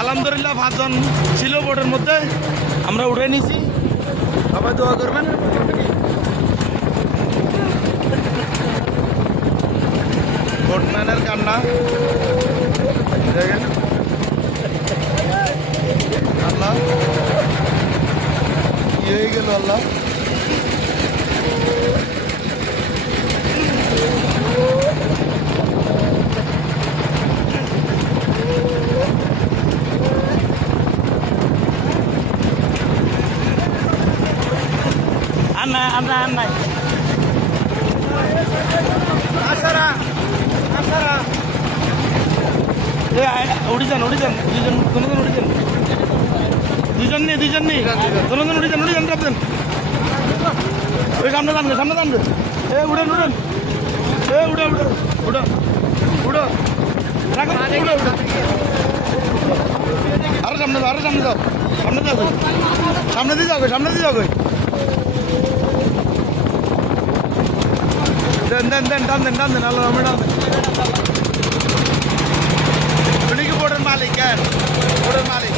আলহামদুলিল্লাহ 5 জন ছিল বোটের মধ্যে, আমরা উঠে নিছি। সবাই দোয়া করবেন। বোটম্যানের কান্না দেখেন, আল্লাহ কি হয়ে গেল আল্লাহ। আর নাই উড়ি যান দুজন দুজন উড়ি যান, দুজন নেই দুজন উড়ি যান চাপতেন। ওই সামনে টানবে উড়েন উড়ো আরো সামনে যাও সামনে দিয়ে যাও দেন আল্লাহ উনি কি বোর্ডের মালিক? বোর্ডের মালিক